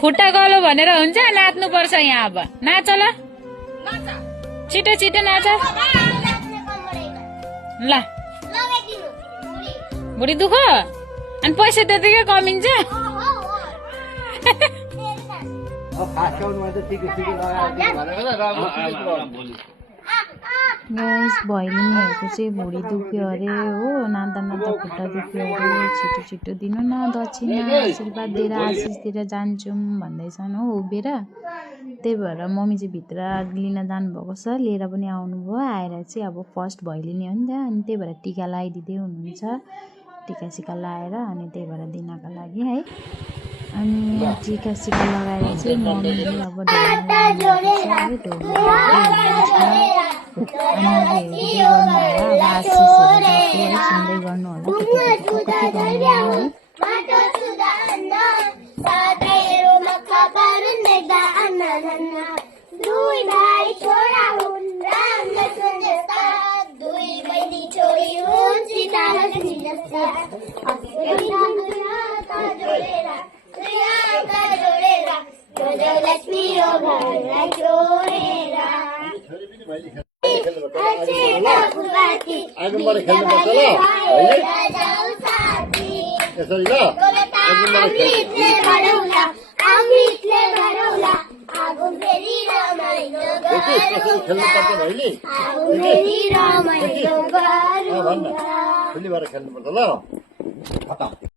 खुट्टा गलो भनेर हुन्छ नाच्नु पर्छ यहाँ अब नाच ल छिटो छिटो नाच ल बुढी दुख अनि पैसा त्यतिकै कमिन्छ भैलिनीहरूको चाहिँ भुँडी दुख्यो अरे हो नाच्दा नाच्दा खुट्टा दुख्यो अरे छिटो छिटो दिनु न दक्षिणा आशीर्वाद दिएर आशिषतिर जान्छौँ भन्दैछन् हो उभिएर त्यही भएर मम्मी चाहिँ भित्र लिन जानुभएको छ लिएर पनि आउनुभयो आएर चाहिँ अब फर्स्ट भैलिनी हो नि त अनि त्यही भएर टिका लगाइदिँदै हुनुहुन्छ टिका सिका लगाएर अनि त्यही भएर दिनको लागि है अनि टिका सिका लगाएर चाहिँ मम्मीले अब सुन्दै गर्नु आगमबाट खेल्नुपर्छ ल यसरी ल खेल्नुपर्छ भैली भन्न खुली भएर खेल्नुपर्छ ल